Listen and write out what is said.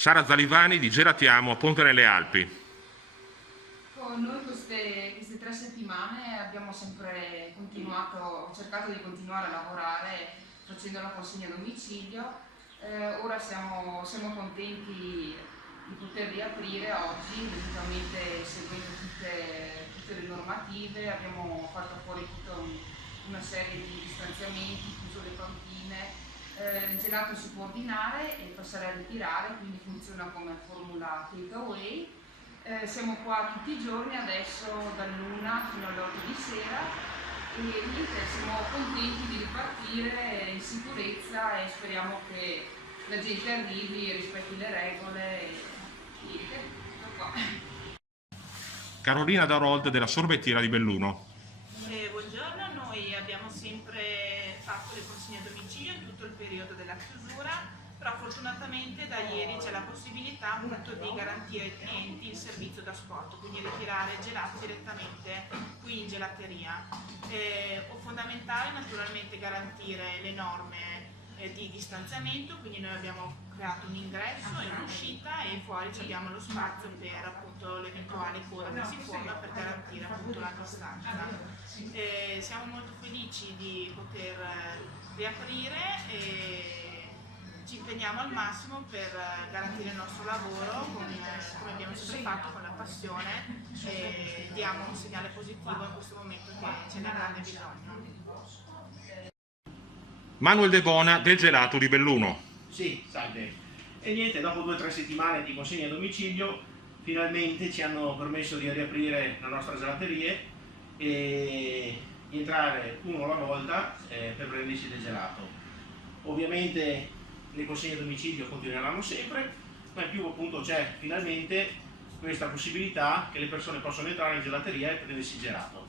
Sara Zalivani di Gelatiamo, Ponte nelle Alpi. Con noi queste 3 settimane abbiamo sempre cercato di continuare a lavorare facendo la consegna a domicilio. Ora siamo contenti di poter riaprire oggi, logicamente seguendo tutte le normative. Abbiamo fatto fuori tutta una serie di distanziamenti, chiuso le pantine. Il gelato si può ordinare e passare a ritirare, quindi funziona come formula take away. Siamo qua tutti i giorni adesso dall'1 fino alle 8 di sera e niente, siamo contenti di ripartire in sicurezza e speriamo che la gente arrivi e rispetti le regole e niente, tutto qua. Carolina Darold della Sorbettiera di Belluno. Buongiorno, noi abbiamo sempre fatto le consegne a domicilio in tutto il periodo della chiusura, però fortunatamente da ieri c'è la possibilità appunto di garantire ai clienti il servizio da sport, quindi ritirare il gelato direttamente qui in gelateria. Fondamentale naturalmente garantire le norme di distanziamento, quindi noi abbiamo creato un ingresso e un'uscita e fuori abbiamo lo spazio per appunto l'eventuale coda che si forma per garantire appunto la distanza. Siamo molto felici di poter riaprire e ci impegniamo al massimo per garantire il nostro lavoro come abbiamo sempre fatto, con la passione, e diamo un segnale positivo in questo momento che ce n'è grande bisogno. Manuel De Bona del Gelato di Belluno. Sì, salve. E niente, dopo 2 o 3 settimane di consegna a domicilio, finalmente ci hanno permesso di riaprire la nostra gelateria e di entrare uno alla volta per prendersi del gelato. Ovviamente le consegne a domicilio continueranno sempre, ma in più appunto c'è finalmente questa possibilità che le persone possono entrare in gelateria e prendersi il gelato.